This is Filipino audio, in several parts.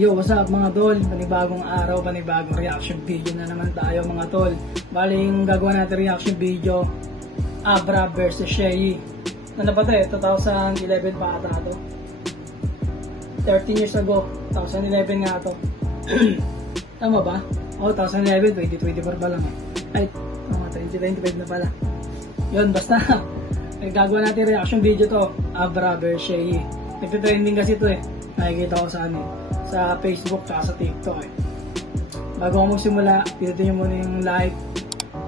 Yo, what's up mga tol? Panibagong araw, panibagong reaction video na naman tayo mga tol. Bali yung gagawa natin reaction video, Abra vs Shei. Ano ba ito eh? 2011 pa ata ito. 13 years ago. 2011 nga ito. Tama ba? Oh, 2011, 2024 pa lang eh. Ay, 2025 na pala. Yun, basta. Gagawa natin reaction video to, Abra vs Shei. Nagtitrending kasi ito eh. Nakikita ko sa Facebook at sa TikTok eh. Bago ako magsimula, pindutin nyo muna yung like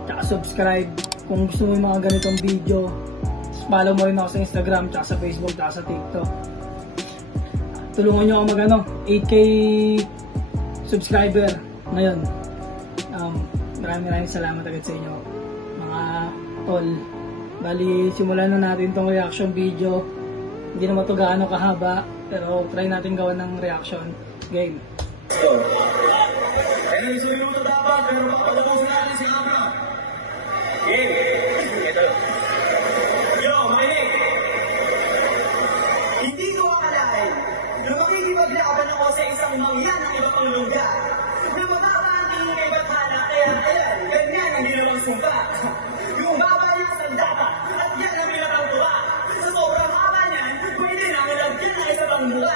at subscribe kung gusto mo yung mga ganitong video. Follow mo rin ako sa Instagram at sa Facebook at sa TikTok. Tulungan nyo ako mag 8K subscriber ngayon. Maraming salamat agad sa inyo mga tol. Bali, simulan na natin tong reaction video. Hindi naman ito gaano kahaba, pero try natin gawan ng reaction game. Kaya isuri mo ito dapat, pero makapagabusin natin si Abra. Game. Ito. Yo, makinig. Hindi ko akalain na makikipaglaban ako sa isang mangyan ng ibang panglungga. Na mababa ang tingin kay Bathala, kaya ayan, ganyan ang ginawang sumpa. Yung baba niya sa data, at yan ang pinakatuwa. Sa sobrang haba niyan, pwede na nilagyan na isa pang mula.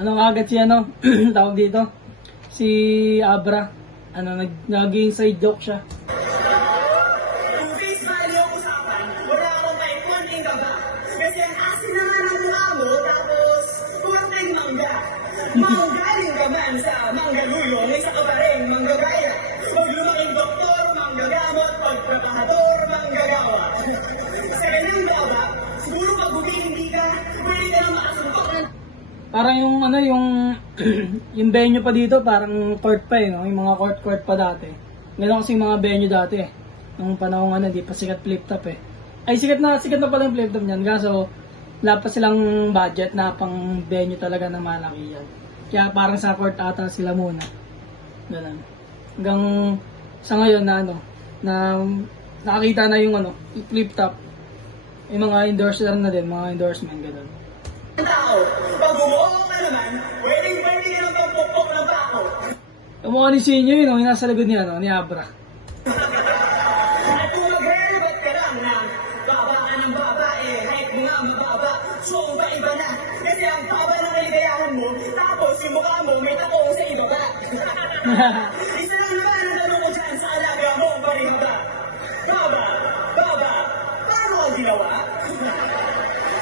Ano agad si tawag dito? Si Abra. Nag-inside joke siya. Kung face value ang usapan, wala akong may konting kaba. Kasi ang asin naman ang mukha mo, tapos puro kayong mangga. Manggaling ka man sa manggalulong, isa ka pa rin manggagaya. Pag lumaking doktor, manggagamot. Pag trabahador, manggagawa. Sa ganyang baba, siguro pag hindi ka, pwede ka na makasuntok na. Parang yung yung venue pa dito, parang court pa eh, no? Yung mga court pa dati. Meron kasi mga venue dati eh. Nung panahon hindi pa sikat flip top eh. Ay, sikat na pala yung flip top niyan. Kaso, wala pa silang budget na pang venue talaga na malaki yan. Kaya parang sa court ata sila muna. Ganun. Hanggang sa ngayon na nakakita na yung flip top. Yung mga endorser na din, mga endorsement, ganun. Tao, pag umuha ka naman, pwede ka ng pagpupok ng bako. Umukha ni Sinyo yun, yung nasa likod niya, ni Abra. At kung mag-rerebat ka lang ng baba ka ng baba, height mo nga mababa, so iba na. Kasi ang baba ng kaligayahan mo, tapos yung mukha mo may takong sa ibaba. Isa lang naman ang tanong ko dyan sa alaga mo, barigaba. Baba, paano ang ginawa?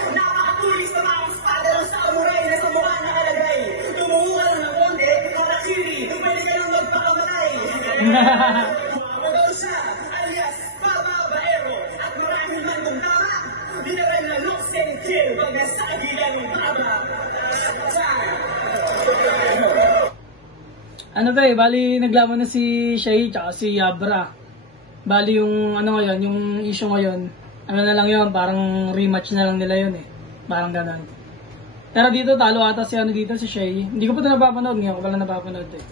Nakakatulis na mga espada ng samurai na sa mukha nakalagay. Tumungo ka lang ng konti, Harakiri, pwede ka lang magpakamatay. Huwag daw siya, alias Baba Baero. At marahil man kung tama, di na rin na looks and kill pag nasagilan ng Baba. Bali naglaban na si Shei tsaka si Abra. Bali yung ngayon, yung issue ngayon, na lang yun, parang rematch na lang nila yun eh. Parang ganun. Pero dito, talo ata si dito, si Shei. Hindi ko pa ito napapanood, ngayon ko pala napapanood eh.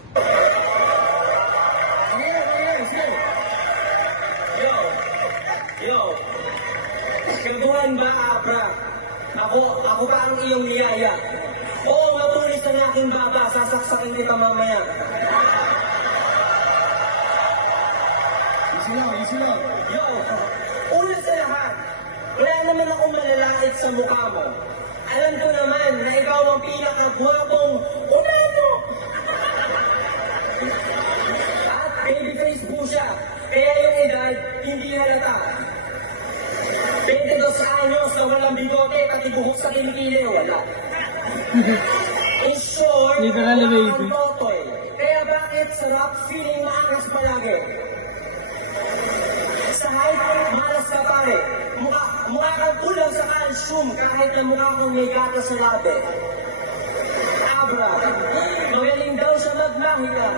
Yo, kabuhan ba, Abra? Ako pa ang iyong niyaya. Oo, matulis ang aking baba, sasaksakin kita mamaya. Easy lang. Yo, una sa lahat, wala naman akong malalait sa mukha mo. Alam ko naman na ikaw ang pinakagwapong umano. At babyface po siya, kaya yung edad hindi halata. 22 anyos na walang bigote at ibuhok sa kilikili, wala. In short, wala ang totoy. Kaya bakit sarap feeling maangas palagi? Sa height, malas ka pare. Mukha kang kulang sa calcium kahit na mukha kong may gata sa labi. Abra, magaling daw siya magmahika.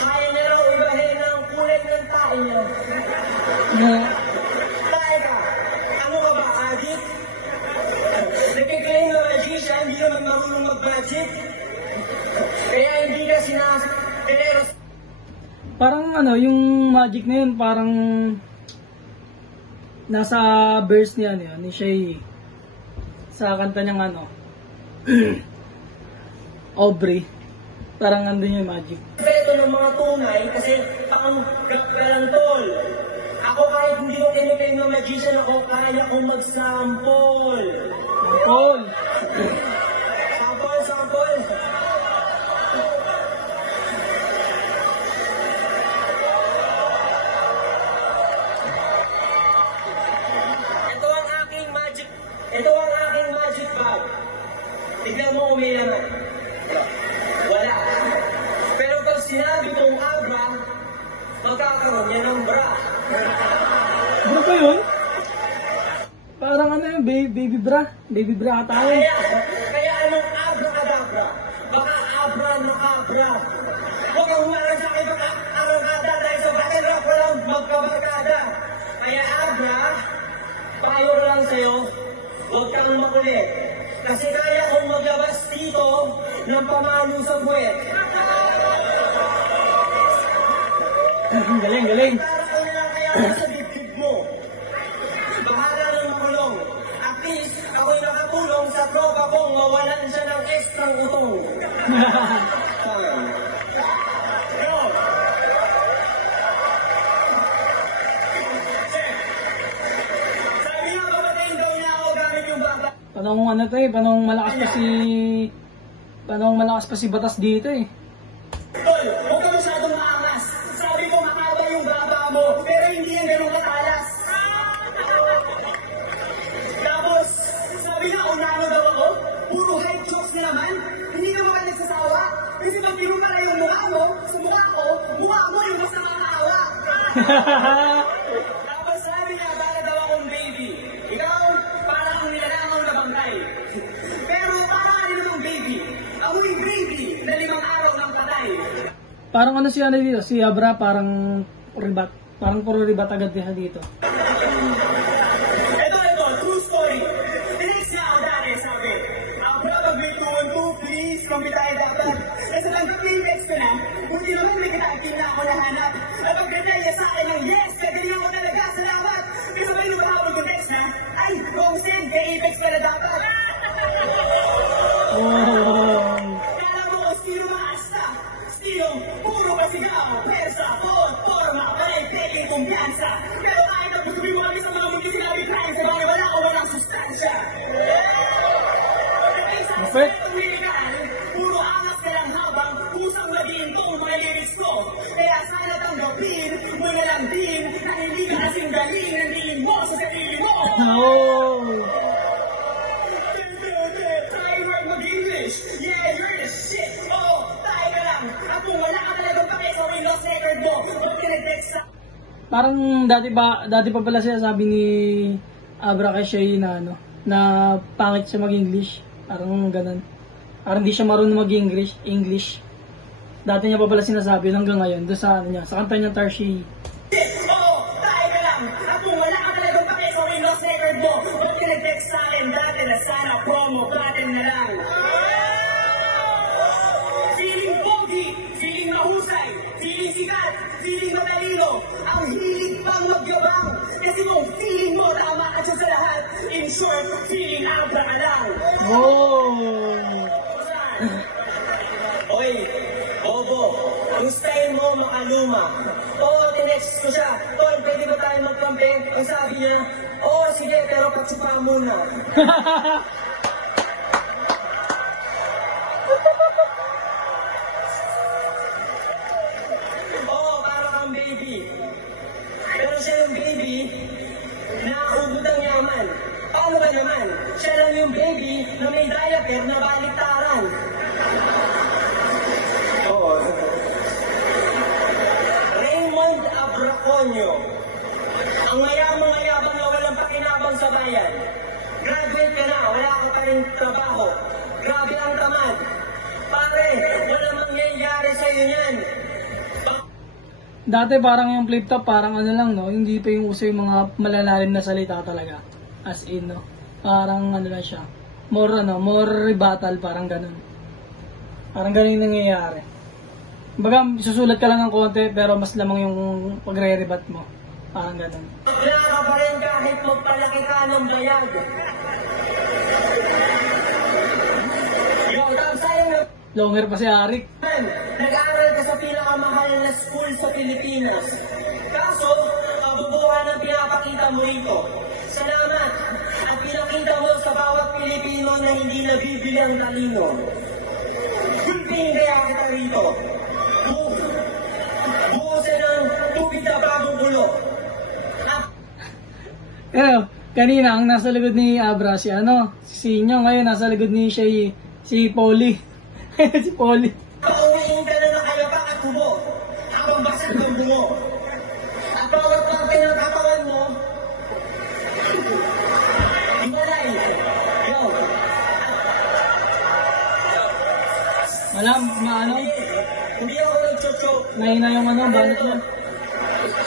Kaya niya raw ibahin ang kulay ng tae niya. Tae ka, ano ka ba, addict? Nagkiklaim na magician, hindi naman marunong mag-budget. Kaya hindi ka pero parang yung magic na yun, parang nasa verse niya ni Shei sa kanta niyang Aubrey. Parang andun yung magic. Ito ng mga tunay kasi pang kalanggol. Ako kahit hindi ko tinipin ng magician ako, kaya kong mag-sample. Paul! Sample. Ito ang aking magic bag. Tignan mo kung may laman. Wala. Pero pag sinabi kong abra, magkakaroon niya ng bra. Bro ba yun? Parang ano yun, baby bra. Baby bra tayo. Kaya anong abra-kadabra? Baka abra na abra. Huwag kang humaran sa akin, baka arangkada dahil sa battle rap walang magkabarkada. Kaya abra, payo lang sa'yo, huwag kang makulit. Kasi kaya kong maglabas dito ng pamalo sa buwet. Galing. Para ko lang kaya sa dibdib mo. Bahala ng makulong. At least, ako'y nakatulong sa tropa kong mawalan siya ng ekstrang utong. Sabi nga, papatayin daw niya ako gamit yung baba. Panong ano to eh, panong malakas pa si Batas dito eh. Tol, huwag ka masyadong maangas. Sabi ko makaba yung baba mo, pero hindi yan ganun katalas. Tapos, sabi nga unano daw ako, puro high jokes na naman, hindi ka ba nagsasawa? Kasi pag pinupala yung mukha mo, sa mukha mo yung mas nakakaawa. Tapos sabi niya, para daw akong baby. Ikaw, para kang nilalangaw na bangkay. Pero para ka rin ng baby. Ako'y baby na 5 araw ng patay. Parang ano si ano dito, si Abra parang ribat. Parang puro ribat agad din dito. Ito, true story. Tinext niya ako dati, sabi, Abra, pag-grade 2 and 2, please, kami tayo dapat. Kasi tanggap niya yung text ko na, buti naman may kita-active na ako nahanap. At pag-grade niya sa akin ng yes, kagaling ako talaga, salamat. Kasi ba yung matawag yung text na, ay, wrong send, kay Apex pala dapat. Oh. Kala mo kung sino maasta, sino puro pasigaw, persa, forma, pare, peke, kumpiyansa. Pero kahit ang gusto mo kami sa mga hindi sinabi crime, sa bagay wala o walang sustansya. Perfect. Puro angas ka lang habang kusang maging tong mga lyrics ko. Kaya sana tanggapin mo na lang din na hindi ka kasing galing ng dilim mo sa sarili mo. Oh. Try word mag-English. Yeah, you're the shit. Oo, tayo ka lang. At kung wala ka talagang pakis sa lost record mo, huwag ka nag-text sa... Parang dati pa pala siya sabi ni Abra kay Shay na ano, na pangit siya mag-English. Parang ganun. Parang hindi siya marunong mag-English. Dati niya pa pala sinasabi hanggang ngayon doon sa ano niya, sa kanta niya Tarshi. Oo, tayo ka lang. At kung wala ka talagang pakis sa lost record mo, huwag ka nag-text sa akin dati na sana promo button na lang. Feeling pogi, feeling mahusay, feeling sikat, feeling matalino, ang hilig pang magyabang. Kasi kung feeling mo tama ka siya sa lahat, in short, feeling abra ka lang. Oh. Oy, Bobo, yung style mo makaluma. Oo, tinext ko siya. Tol, pwede ba tayo magkampi? Ang sabi niya, oo, sige, pero patsipa muna. Oo, para kang baby. Pero siya yung baby na ubod ang yaman. Paano ba naman? Siya lang yung baby na may diaper na baliktaran. Oo. Raymond Abraconio. Ang mayabang na walang pakinabang sa bayan. Graduate ka na, wala ka pa rin trabaho. Grabe ang tamad. Pare, wala mangyayari sa'yo yan. Dati parang yung flip top parang ano lang no, hindi pa yung uso yung mga malalalim na salita talaga. As in no. Parang ano lang siya. More rebuttal parang ganun. Parang ganun yung nangyayari. Baga susulat ka lang ng konti pero mas lamang yung pagre-rebat mo. Parang ganun. Wala ka pa rin kahit magpalaki ka ng bayag. Yung sa'yo Longer pa si Arik. Nag-aaral ka sa pinakamahal na school sa Pilipinas. Kaso, kabubuhan ang pinapakita mo rito. Salamat! At pinakita mo sa bawat Pilipino na hindi nabibili ang talino. Gulping kaya kita rito. Buhusan ng tubig na bagong bulo. Pero, kanina ang nasa likod ni Abra si Sinyo, ngayon nasa likod ni Shay, si Polly. Si Polly. Pauwiin ka na ng kayapak at kubo. Habang basag ng bungo. At bawat parte ng katawan mo, iwalay. Yo. Wala, Hindi ako nag-choke. mahina yung banat mo.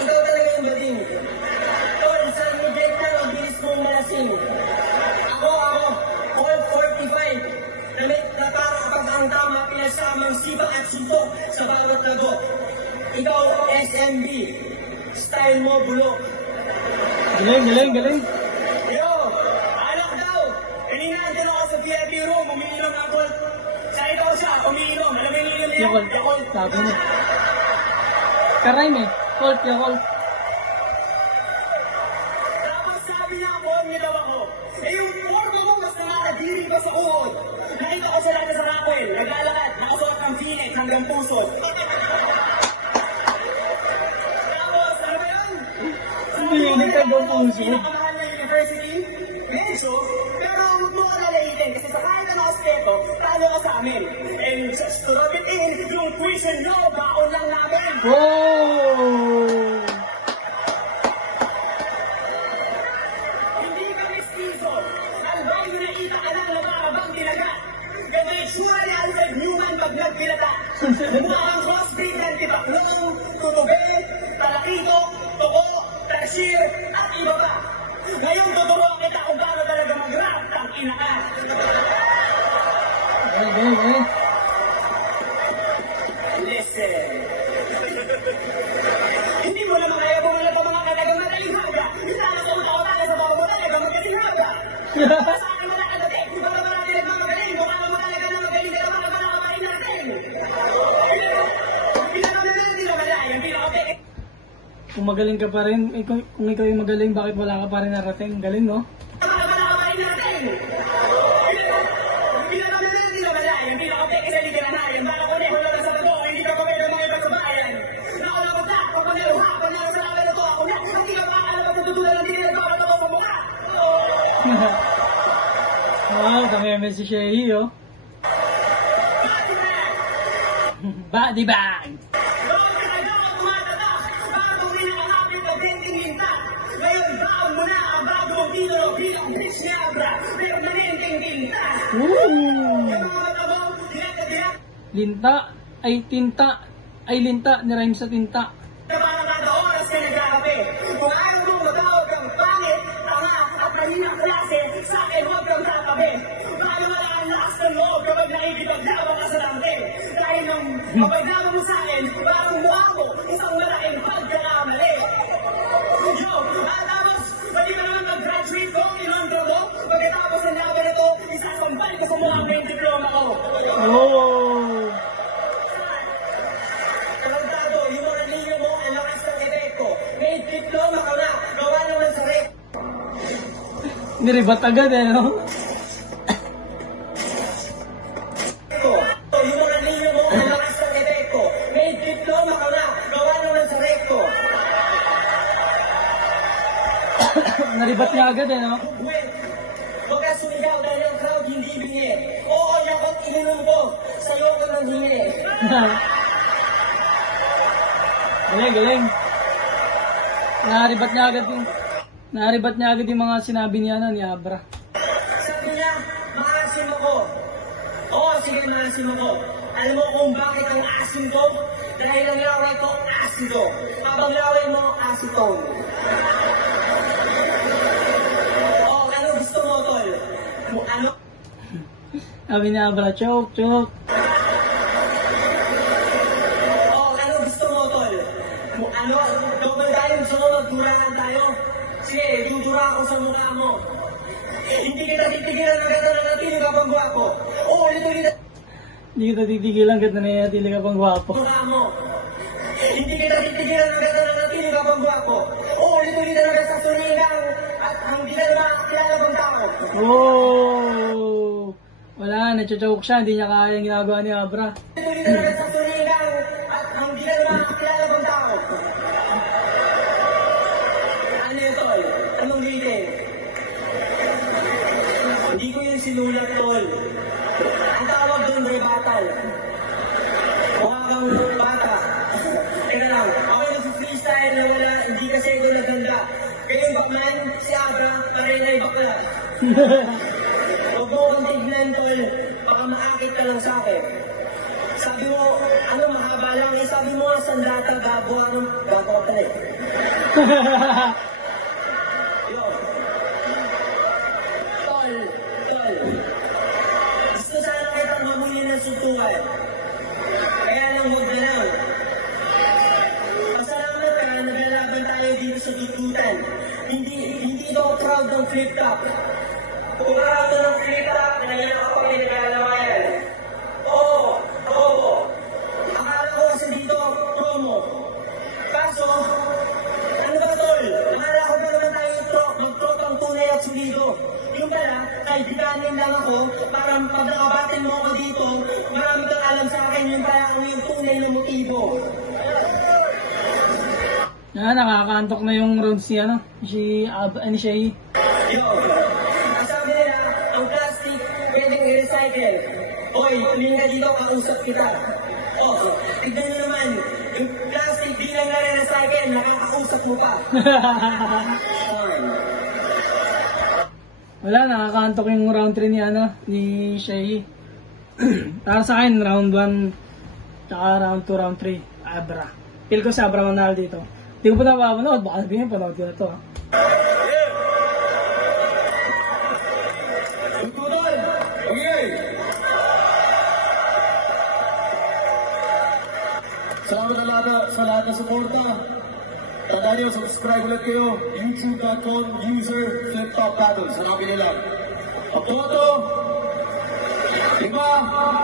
Ikaw talaga yung bading. Tol, sa reject ka, ang bilis mong malasing. Ako, all 45. Nakarapat ang tama, pinasamang sibak at sito sa bawat lagot. Ikaw, SMB. Style mo, bulok. Galing. Yo, anak daw. Kanina andyan ako sa VIP room, umiinom ako. Sa ikaw siya, umiinom. Alam mo yung ininom niya? Yakult. Sabi mo. Karaim eh. Yakult. Tapos sabi niya ako, daw ako. Yung forma mo, mas nakakadiri pa sa uhod. Nakita ko siya lang sa rakwel, naglalakad, nakasuot ng phoenix hanggang puso. Tapos, ano ba yun? Phoenix hanggang puso? Pinakamahal na university? Medyo, pero huwag mo ka lalahitin kasi sa kahit ano aspeto, talo ka sa amin. And just to rub it in, yung tuition nyo, baon lang namin. Wow! Hindi kami season. Albay mo nakita ka lang na maabang tinaga. Kaya may sure ni Alfred Newman pag nagpilata. Mukhang crossbreed ng tibaklong, tutubel, talakito, toko, tarsier, at iba pa. Ngayon tuturuan kita kung paano talaga mag-rap ng ina ka. Galing. Listen. Hindi mo naman kaya bumalag ang mga katagang madaling haga. Isa ka sa utak-utak sa bawang mo talaga magaling haga. Sa akin mo nakadating, di ba naman natin nagmamagaling? Mukha mo talaga na magaling ka naman ang malakamain natin. Pinakamalan, hindi naman na. Yung pinakapeke. Kung magaling ka pa rin, kung ikaw yung magaling, bakit wala ka pa rin narating? Galing, no? Malakamain natin. Pinakamalan, hindi naman na. Yung pinakapeke sa liga na na. Yung baka ko wala na sa bato. Hindi ka pa pwede mga iba sa bayan. Nakulabot na, papanalo sa laban na to. Ako na, hindi ka pa alam ang tututunan ng dinil ko na to sa mukha. Wow, kami si Shay, oh. Body bag! Linta ay tinta ay linta ni rhyme sa tinta. Kada oras ka nagkakape. Kung ayaw mo matawag kang pangit, tanga at mahinang klase, sa akin huwag kang katabi. Paano wala ang lakas ng loob kapag nakikipaglaban ka sa langke? Dahil nang mapaglaban mo sa akin, parang mukha mo, isang malaking pagkakamali. Yo, at tapos, pwede ka naman mag-graduate ko, inondro mo, pagkatapos ng laban ito, isasambal ko sa mukha ng diploma ko. Oh! Kalantado, yung mga ninyo mo, ang lakas ng epekto. May diploma ka na, gawa naman sa rep. Niribat agad eh, no? Yung mga ninyo mo, ang lakas ng epekto. May diploma ka na, gawa naman sa recto. Naribat niya agad eh, no? Well, huwag ka sumigaw dahil ang crowd hindi bingi. Oo, yakot inunom ko, sa'yo ko nang hingi. Galing. Naribat niya agad yung mga sinabi niya ni Abra. Sabi niya, maasim ako. Oo, sige, maasim ako. Alam mo kung bakit ang asim ko? Dahil ang laway ko, asido. Habang laway mo, acetone. Oo, ano gusto mo, tol? Ano? Sabi ni Abra, choke. Oo, ano gusto mo, tol? Ano? Double tayo, gusto mo magduraan tayo? Sige, dudura ako sa mukha mo. Hindi kita titigilan ng gano'n na natili ka pang guwapo. Oo, ulit-ulit. Hindi kita titigilan kahit nanayatili ka pang gwapo. Mukha mo. Hindi kita titigilan ng ganda na natili ka pang gwapo. Uulit-ulit na naman sa suningang at hindi na makakilala pang tao. Oh! Wala, nachochoke siya. Hindi niya kaya yung ginagawa ni Abra. Uulit-ulit na naman sa suningang at hindi na makakilala pang tao. Ano yun, tol? Anong reading? Hindi ko yung sinulat, tol. Ang tawag doon, rebuttal. Mukha kang bata. Teka lang, ako yung freestyle na wala, hindi kasi ito naganda. Kaya yung bakman, si Abra, pareho ay bakla. Huwag mo kong tignan, tol. Baka maakit ka lang sa akin. Sabi mo, ano, mahaba lang. Eh, sabi mo nga, sandata, gabo, ano, gabo ka eh. Yo. Tol. Gusto sana kitang mamuli ng suntukan. Kaya lang huwag na lang. Pasalamat ka, naglalaban tayo dito sa dudutan. Hindi ito ako proud ng flip-top. Kung proud ng flip-top, nangyayang ako pinaglalamayan. Oo. Akala ko kasi dito, promo. Kaso, ano ba tol? Akala ko pa naman tayo mag-tropang tunay at solido. Yung pala, kaibiganin lang ako para pag nakabatin mo ako dito, marami kang alam sa akin yung pala ang yung tunay na motibo. Nakakaantok na yung rounds ni ano, ni Shay. Yo, ang sabi nila, ang plastic pwedeng i-recycle. Okay, tumingin ka dito, kausap kita. Tignan nyo naman, yung plastic di lang na-recycle, nakakausap mo pa. Wala, nakakaantok yung round 3 ni ano, ni Shay. Para sa akin, round 1, tsaka round 2, round 3, Abra. Feel ko sa Abra manalo dito. Hindi ko pa napapanood, baka sabihin, panood ko na to. Salamat sa lahat na suporta. Tandaan nyo, subscribe ulit kayo. YouTube.com user Flip-Top Battles. Hanapin nila. Pagtoto, iba,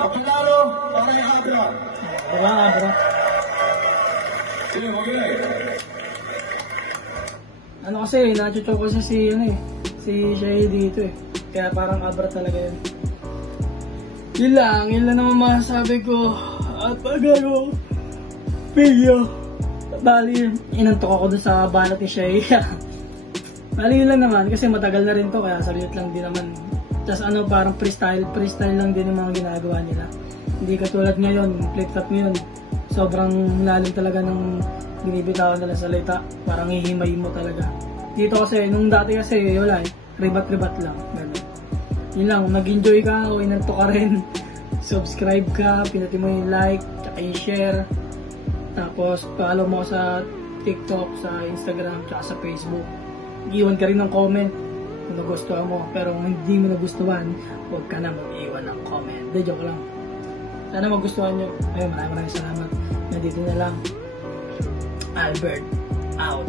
pagkalaro, para yung Abra. Diba, Abra? Sige, mag-ilay. Ano kasi, nachuchok kasi si Shay dito eh. Kaya parang Abra talaga yun. Yun lang naman masasabi ko. At pagano, video. Bali, inantok ako dun sa banat ni Shay. Bali, yun lang naman. Kasi matagal na rin to, kaya salute lang din naman. Tapos ano, parang freestyle lang din yung mga ginagawa nila. Hindi katulad ngayon, flip-top ngayon. Sobrang lalim talaga ng binibitawan nila sa salita. Parang hihimay mo talaga. Dito kasi, nung dati kasi, wala eh. Ribat-ribat lang. Ganun. Yun lang, kung nag-enjoy ka o inantok ka rin, subscribe ka, pinuti mo yung like, tsaka yung share. Tapos, follow mo sa TikTok, sa Instagram, tsaka sa Facebook. Iwan ka rin ng comment kung nagustuhan mo. Pero kung hindi mo nagustuhan, huwag ka na mag-iwan ng comment. De, joke lang. Sana magustuhan nyo. Ayun, maraming salamat. Nandito na lang. Albert, out.